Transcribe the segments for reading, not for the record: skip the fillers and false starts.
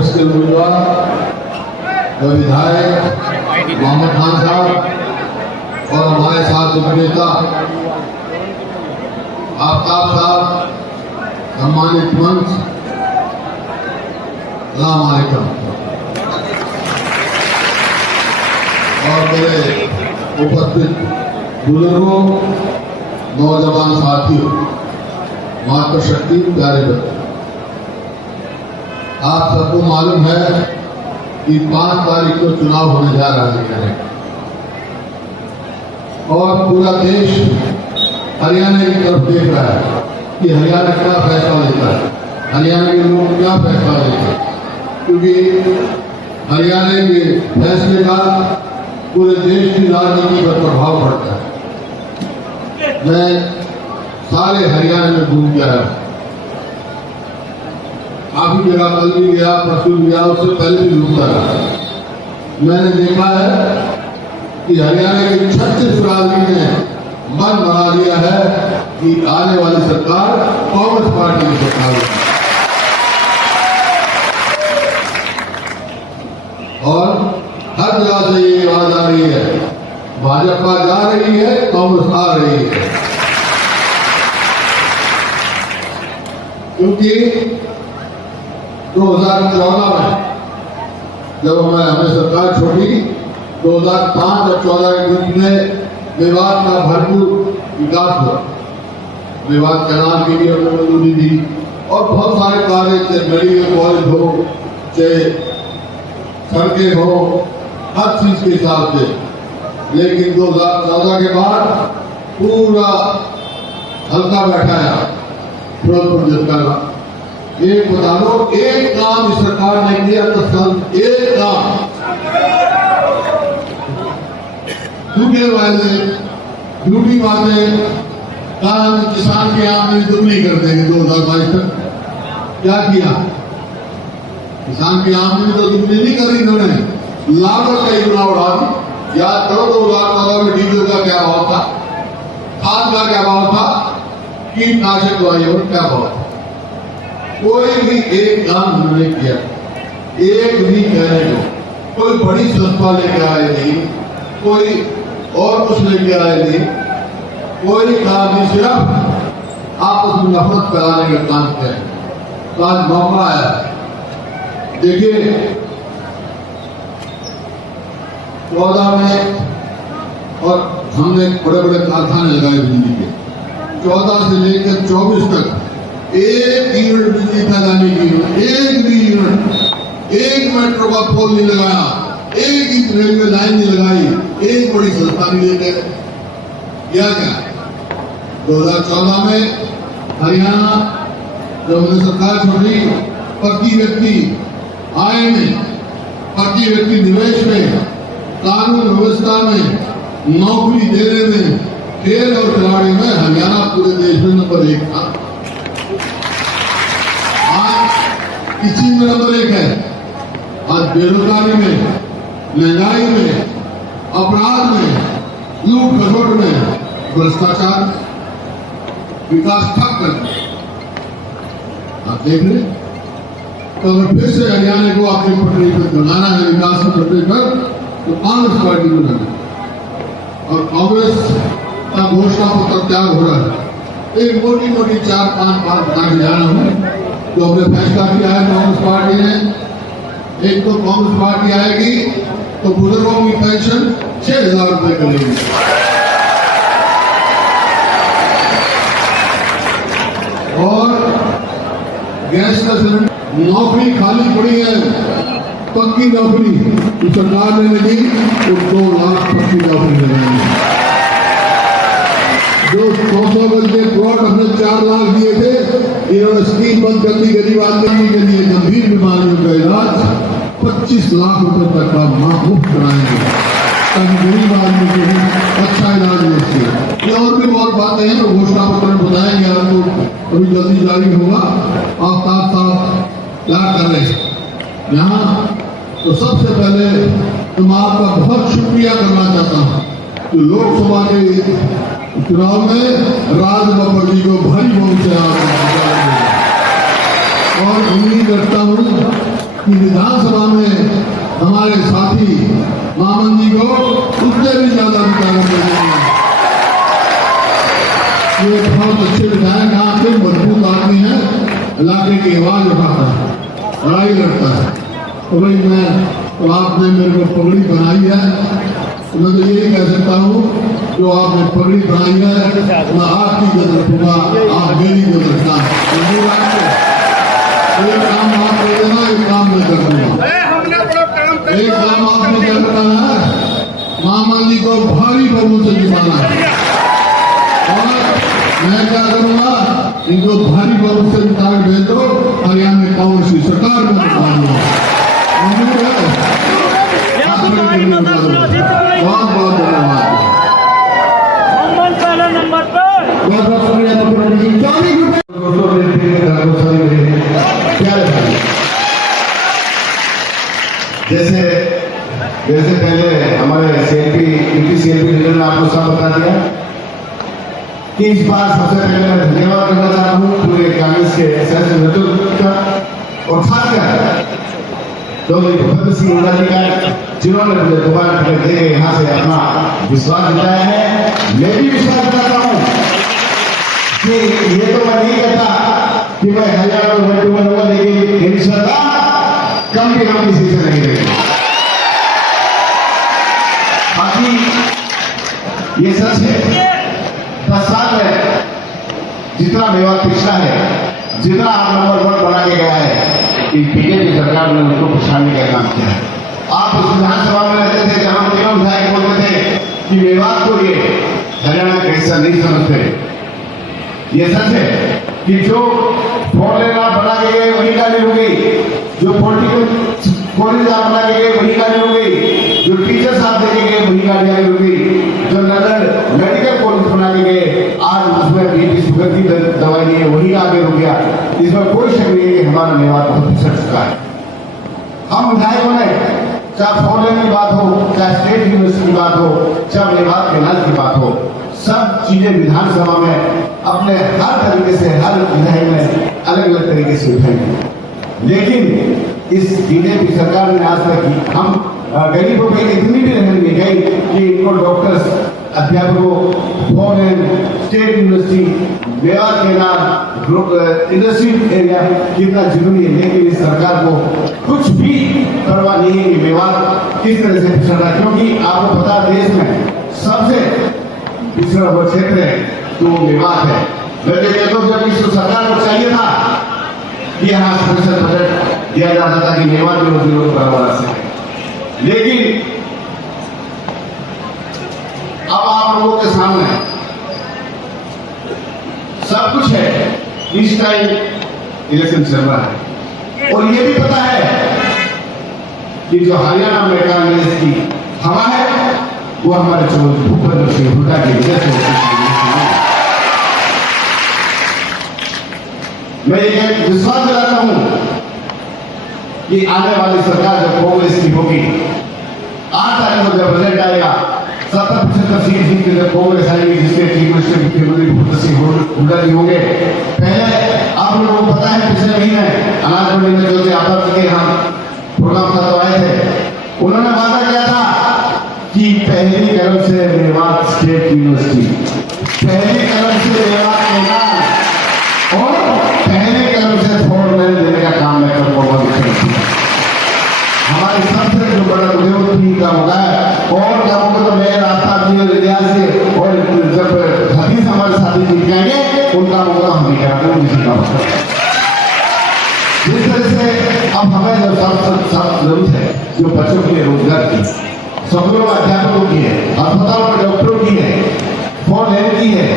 कांग्रेस के उम्मीदवार विधायक मोहम्मद खान साहब और हमारे साथ उपनेता आफ्ताब साहब, सम्मानित मंच, अस्सलाम वालेकुम। और मेरे उपस्थित बुजुर्गों, नौजवान साथियों, मातृशक्ति, प्यारे बच्चे, आप सबको मालूम है कि 5 तारीख को चुनाव होने जा रहा है और पूरा देश हरियाणा की तरफ देख रहा है कि हरियाणा क्या फैसला लेता है, हरियाणा के लोग क्या फैसला लेते हैं, क्योंकि हरियाणा के फैसले का पूरे देश की राजनीति पर प्रभाव पड़ता है। मैं सारे हरियाणा में घूम के आया, काफी जगह कल भी गया, परसों गया, उससे पहले भी घूमता रहा। मैंने देखा है कि हरियाणा के 36 राजनीति ने मन बना दिया है कि आने वाली सरकार कांग्रेस पार्टी की सरकार है और हर जगह से ये आवाज आ रही है, भाजपा जा रही है, कांग्रेस आ रही है। क्योंकि 2014 में जब हमें सरकार छोड़ी, 2005 और 14 के बीच में मेवात का भरपूर विकास हुआ। मेवात कैनाल के लिए हमने मंजूरी दी और बहुत सारे कार्य, चाहे मेडिकल कॉलेज हो, चाहे सड़कें हो, हर चीज के हिसाब से। लेकिन 2014 के बाद पूरा हल्का बैठाया फिरोजपुर जनता का। एक बता दो, एक काम इस सरकार ने किया तो सन एक काम, झूठे वायदे, झूठी बातें, काम किसान की आमदनी दुगनी कर देंगे 2022 तक। क्या किया? किसान की आमदनी तो दुगनी नहीं करी इन्होंने, लागत का गुना उड़ा दी। याद करो 2014 में डीजल का क्या भाव था, खाद का क्या भाव था, कीटनाशक दवाइयों का क्या भाव था। कोई भी एक काम उन्होंने किया, एक भी कहने को कोई बड़ी संस्था लेके आए नहीं, कोई और कुछ लेके आए नहीं, कोई काम नहीं, सिर्फ आपस में नफरत फैलाने का काम किया। तो आज मौका आया, देखिए 14 में और हमने बड़े बड़े कारखाने लगाए बिजली के, 14 से लेकर 24 तक एक यूनिट बिजली पैदा नहीं की, एक भी यूनिट, एक मेट्रो का पोल नहीं लगाया, एक ही रेलवे लाइन नहीं लगाई, एक बड़ी संस्था नहीं लेके किया। क्या 2014 में हरियाणा जब हमने सरकार छोड़ी, प्रति व्यक्ति आय में, प्रति व्यक्ति निवेश में, कानून व्यवस्था में, नौकरी देने में, खेल और खिलाड़ी में हरियाणा पूरे देश में नंबर 1 था। आज इसी में नंबर 1 है। आज बेरोजगारी में, महंगाई में, अपराध में, लूट खसोट में, भ्रष्टाचार, विकास ठप कर दिया। आप देख रहे, तो अगर फिर से हरियाणा को अपनी पटरी पर बनाना है, विकास की पटरी पर, तो कांग्रेस पार्टी को लगना और कांग्रेस का घोषणा पत्र त्याग हो रहा है। एक मोटी मोटी 4-5 बात बता के जा रहा हूं जो हमने फैसला किया है कांग्रेस पार्टी ने। एक तो कांग्रेस पार्टी आएगी तो बुजुर्गों की पेंशन 6,000 रुपए करेगी, और गैस का सिलेंडर, नौकरी खाली पड़ी है, पक्की नौकरी तो सरकार ने दी तो 2 लाख पक्की नौकरी लगाई। जो 100 गज के प्लॉट हमने 4 लाख दिए थे, इन्होंने स्कीम बंद कर दी। गरीब आदमी के लिए गंभीर बीमारियों का इलाज 25 लाख रुपए तक का मुफ्त कराएंगे ताकि गरीब आदमी को अच्छा इलाज मिल सके। ये और भी बहुत बातें हैं, घोषणा पत्र में बताएंगे आपको, अभी जल्दी जारी होगा। आफ्ताब साहब क्या कर रहे हैं यहाँ, तो सबसे पहले तो मैं आपका बहुत शुक्रिया करना चाहता हूँ कि लोकसभा के चुनाव में राज बब्बर जी को भारी बहुमत से और उम्मीद करता हूँ कि विधानसभा में हमारे साथी मामन जी को उससे भी ज्यादा विचार देंगे। ये बहुत अच्छे विधायक यहाँ के मजबूत आदमी है, इलाके की आवाज उठाता है, लड़ाई लड़ता है। तो भाई मैं तो आपने मेरे को पगड़ी बनाई है, तो मैं तो यही कह सकता हूँ जो आपने पगड़ी बनाई है मैं आपकी इज्जत रखूंगा, आप मेरी इज्जत रखना। एक काम आप कर देना, एक काम मैं कर दूंगा। एक काम आपने क्या करना है, मामा जी को भारी बहुमत से जिताना है और मैं क्या करूंगा, इनको भारी बहुमत से जिता के भेज दो, हरियाणा में कांग्रेस की सरकार में बता दूंगा। बहुत बहुत धन्यवाद। जैसे पहले हमारे सीएलपी लीडर ने आपको सब बता दिया कि इस बार सबसे पहले मैं धन्यवाद करना चाहता हूँ पूरे कांग्रेस के सदस्य नेतृत्व का और खासकर भूपेंद्र सिंह हुड्डा जी का, जिन्होंने मुझे दोबारा टिकट दे यहाँ से अपना विश्वास दिलाया है। मैं भी विश्वास दिलाता हूँ कि ये तो मैं नहीं कहता कि मैं हरियाणा में मंडी बनूंगा, लेकिन मेरी सरकार कम भी कम किसी से नहीं रहेगी। बाकी ये सच है, 10 साल में जितना मेवात पिछड़ा है, जितना आप नंबर 1 बना के गया है, बीजेपी सरकार ने उनको खुशहाली का काम किया है। आप उस विधानसभा में रहते थे जहां तीनों विधायक बोलते थे कि मेवात को ये हरियाणा का हिस्सा नहीं समझते। ये सच है कि जो 4 लेन बना के गए वही गाली हो गई, जो पॉलिटिकल कॉलेज आप बना के गए वही गाली हो गई, जो टीचर्स आप देके गए वही गाली हो गई, जो नगर मेडिकल कॉलेज बना के गए आज उसमें बीपी शुगर की दवाई नहीं है वही आगे हो गया। इसमें कोई शक नहीं है कि हमारा मेवात बहुत पिछड़ चुका है। हम विधायकों ने चाहे 4 लेन की बात हो, चाहे स्टेट यूनिवर्सिटी की बात हो, चाहे मेवात के नाज की बात हो, सब चीजें विधानसभा में अपने हर तरीके से हर विधायक ने अलग अलग तरीके से उठाई। लेकिन इस बीजेपी सरकार ने आज तक हम गरीबों की इतनी भी रहने नहीं गई कि इनको डॉक्टर्स, अध्यापकों, फॉरेन, स्टेट यूनिवर्सिटी, मेवात के नाम इंडस्ट्री एरिया कितना जरूरी है। लेकिन इस सरकार को कुछ भी परवाह नहीं है कि मेवात किस तरह से पिछड़ रहा है, क्योंकि आपको पता देश में सबसे पिछड़ा हुआ क्षेत्र है तो मेवात है। वैसे जब इस सरकार को चाहिए था कि यहाँ स्पेशल बजट दिया जाता था कि मेवात में जरूरत करवा सके, लेकिन अब आप लोगों के सामने सब कुछ है। इस टाइम इलेक्शन चल रहा है और ये भी पता है कि जो हरियाणा में कांग्रेस की हवा है वो हमारे भूपेंद्र सिंह हुड्डा की वजह से। मैं ये विश्वास दिलाता हूं कि आने वाली सरकार जब कांग्रेस की होगी, 8 तारीख को जब बजट आएगा, 70-75 सीट जीत के जब कांग्रेस आएगी, जिसके चीफ मिनिस्टर मुख्यमंत्री भूपेंद्र सिंह हुड्डा जी होंगे। पहले आप लोगों को पता है पिछले महीने अनाज मंडी में जो यादव जी के यहाँ प्रोग्राम था तो आए थे, उन्होंने वादा किया था कि पहली कलम से मेवात स्टेट यूनिवर्सिटी, पहली कलम से मेवात के नाम और पहली कलम से 4 लेन देने का काम मैं करूंगा। हमारे सबसे जो बड़ा उद्योग का होगा और क्या होगा तो मैं रास्ता से और जब हदीस हमारे साथी जीत जाएंगे उनका होगा हम भी करेंगे। जिस तरह से अब हमें जो सब जरूरत है जो बच्चों के लिए रोजगार की, स्कूलों में अध्यापकों की है, अस्पतालों में डॉक्टरों की है, 4 लेन की है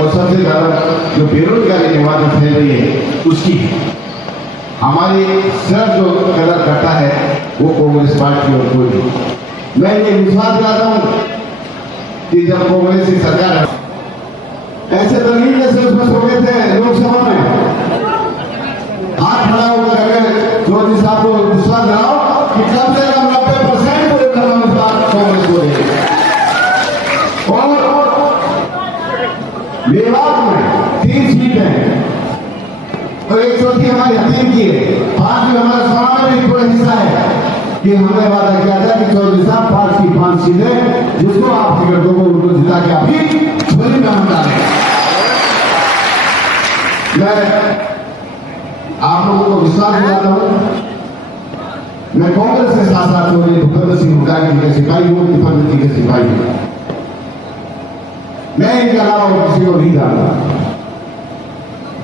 और सबसे ज्यादा जो बेरोजगारी के बाद फैल रही है उसकी हमारी सिर्फ जो कदर करता है वो कांग्रेस पार्टी और कोई नहीं। मैं ये विश्वास दिलाता हूँ कि जब कांग्रेस की सरकार है ऐसे दलील जैसे उसमें सो गए थे लोकसभा में, हाथ खड़ा होकर जो साहब को विश्वास दिलाओ कि कम से कम 90% पूरे कांग्रेस को देंगे। और मेवात में 3 सीट है और 1 चौथी हमारी हकीम की है, 5 हमारे भी थोड़ा हिस्सा है कि हमने वादा किया था कि चौधरी साहब 5 की 5 सीटें जिसको आप टिकट दोगे उनको जिता के अभी झोली में हम डालें। मैं आप लोगों को विश्वास दिलाता हूं, मैं कांग्रेस के साथ साथ चौधरी भूपेंद्र सिंह हुड्डा जी के सिपाही हूं, दीपक जी के सिपाही हूं। मैं इनके अलावा और किसी को नहीं जानता।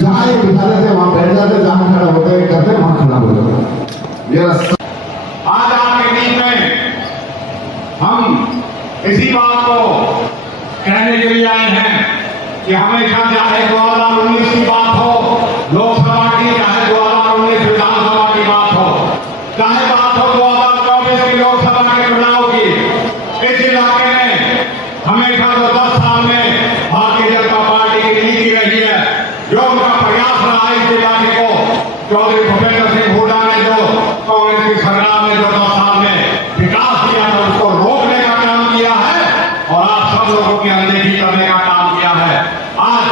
जहां ये बिठा देते वहां बैठ जाते, जहां खड़ा होते करते वहां खड़ा हो जाते। आज आपके बीच में हम इसी बात को कहने के लिए आए हैं कि हमेशा चाहे 2019 की बात हो लोकसभा की, चाहे 2019 विधानसभा की बात हो, चाहे बात हो 2024 की लोकसभा के चुनाव की, इस इलाके में हमेशा जो 10 साल में भारतीय जनता पार्टी की नीति रही है, जो उनका प्रयास रहा है इस इलाके को चौधरी भूपेंद्र सिंह हुड्डा ने जो कांग्रेस की सरकार ने जो 10 साल में विकास किया है उसको रोकने का काम किया है और आप सब लोगों की अनदेखी करने का काम किया है। आज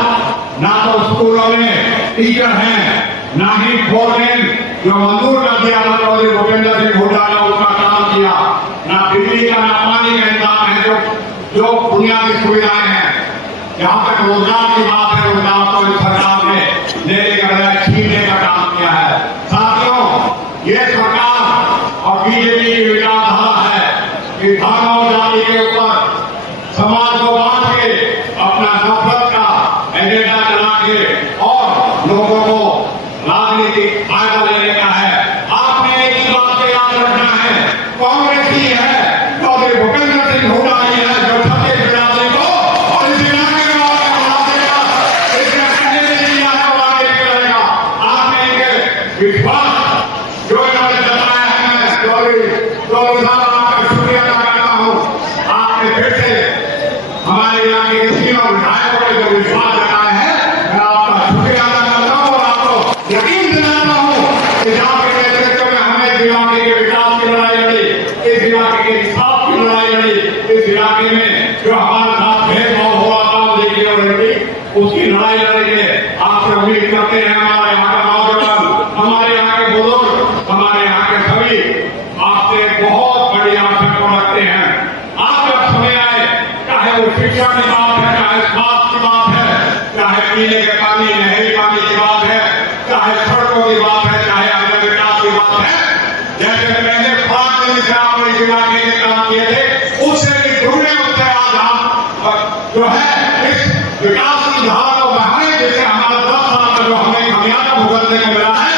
ना तो स्कूलों में टीचर हैं, ना ही 4 लेन जो मंजूर कर दिया था चौधरी भूपेंद्र सिंह हुड्डा ने उसका काम किया, ना बिजली का ना पानी का इंतजाम है, जो बुनियादी सुविधाएं हैं। जहां तक रोजगार की बात है, रोजगार तो इस सरकार ने लेने का बजाय छीनने का काम किया है। साथियों, ये सरकार और बीजेपी की विचारधारा है कि धर्म और जाति के ऊपर समाज को बांट के अपना नफरत का एजेंडा चला के और लोगों को राजनीतिक फायदा लेने का है। आपने एक ही बात को याद रखना है, कांग्रेस ही है, चौधरी भूपेंद्र सिंह हुड्डा ही है जो छत्तीस बिरादरी को और इस इलाके में आगे बढ़ा देगा। इसने पहले भी किया है और आगे भी करेगा। आपने इनके विश्वास जो इन्होंने जताया है, मैं चौधरी साहब आपका शुक्रिया अदा करता हूँ। आपने फिर से हमारे इलाके के तीनों विधायकों ने जो विश्वास जताया है, मैं आपका शुक्रिया अदा करता हूँ और आपको यकीन दिलाता हूँ कि आपके नेतृत्व में हमने इस इलाके के विकास की लड़ाई लड़ी, इस इलाके के इंसाफ की लड़ाई लड़ी, इस इलाके में जो हमारे साथ भेदभाव हो रहा था देखिए और उसकी लड़ाई लड़ेंगे। आपसे उम्मीद करते हैं हमारे यहाँ के नौजवान, हमारे यहाँ के बुजुर्ग, हमारे यहाँ के सभी आपसे बहुत बड़ी आशा को रखते हैं। आप जब समय आए, चाहे वो शिक्षा की बात है, चाहे स्वास्थ्य की बात है, चाहे पीने के पानी नहरी पानी की बात है, चाहे सड़कों की बात है, चाहे अन्य विकास की बात है, जैसे पहले 5 दिन से आपने इस इलाके के काम किए थे, उससे भी दुगने उससे आज हम जो है इस विकास की धारा को बढ़ाने, जैसे हमारा 10 साल में जो हमें खामियाजा भुगतने को मिला है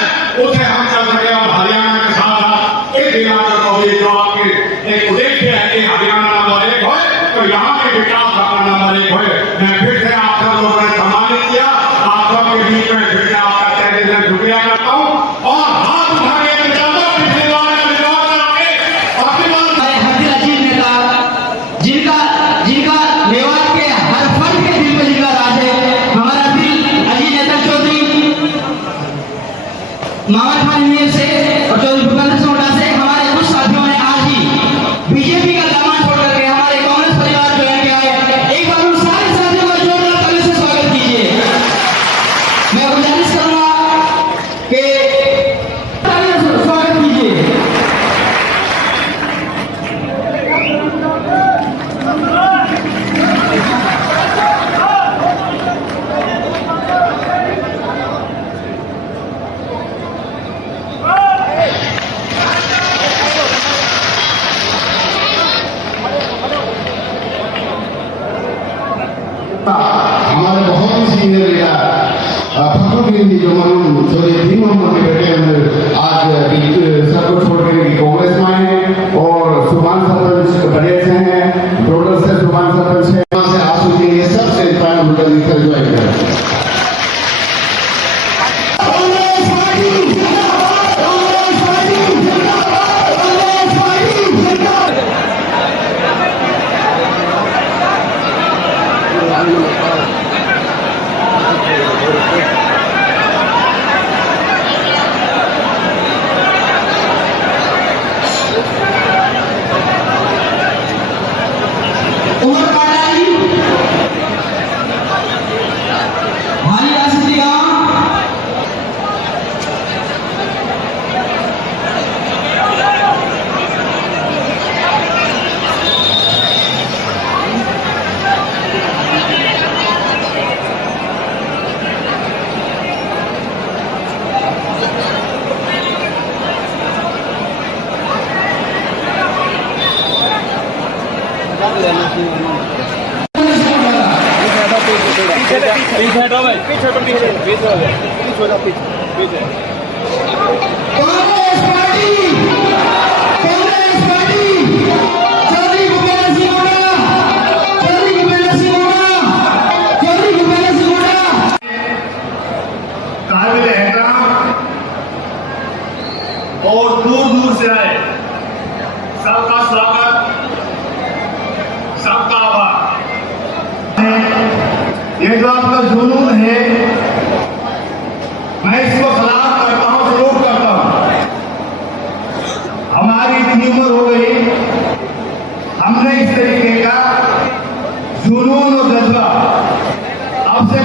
उसे हम कर सके। और हरियाणा के साथ साथ इस इलाके को भी जो आपके एक उद्देश्य है कि हरियाणा नंबर 1 हो तो यहाँ के विकास अपना नंबर 1 हो। मैं फिर से आप सब लोगों ने सम्मानित किया, आप सबके बीच में फिर से आपका तहे दिल से शुक्रिया करता हूँ और हाथ उठाने जिनका मेवात के हर फर्द के दिल में जिनका राज है, हमारा दिल अजीत नेता चौधरी मामा खान से और चौधरी भूपेंद्र सिंह हुड्डा से हमारे कुछ साथियों ने आज ही बीजेपी का दामन छोड़ करके हमारे कांग्रेस परिवार ज्वाइन किया है। एक बार उन सारे साथियों का जोरदार ताली से स्वागत कीजिए। मैं गुजारिश करूंगा कि ताली से स्वागत कीजिए। हमारे बहुत ही सीनियर लीडर फखरुद्दीन जी जो मरूम चौधरी भीम मोहम्मद के बेटे हैं, आज सब को छोड़ के कांग्रेस में आए हैं और सुभान सरपंच बड़े से हैं, टोटल से सुभान सरपंच है, वहां से आंसू के लिए सबसे प्राइम मिनिस्टर जी से ज्वाइन करें। कांग्रेस पार्टी चौधरी भूपेंद्र सिंह हुड्डा, चौधरी भूपेंद्र सिंह हुड्डा, चौधरी भूपेंद्र सिंह हुड्डा। काबिल एहतराम और दूर दूर से आए सबका स्वागत, सबका आभार। ये जो आपका जुनून है, मैं इसको खिलाफ करता हूं, जरूर करता हूं। हमारी इतनी उम्र हो गई, हमने इस तरीके का जुनून और जज्बा अब से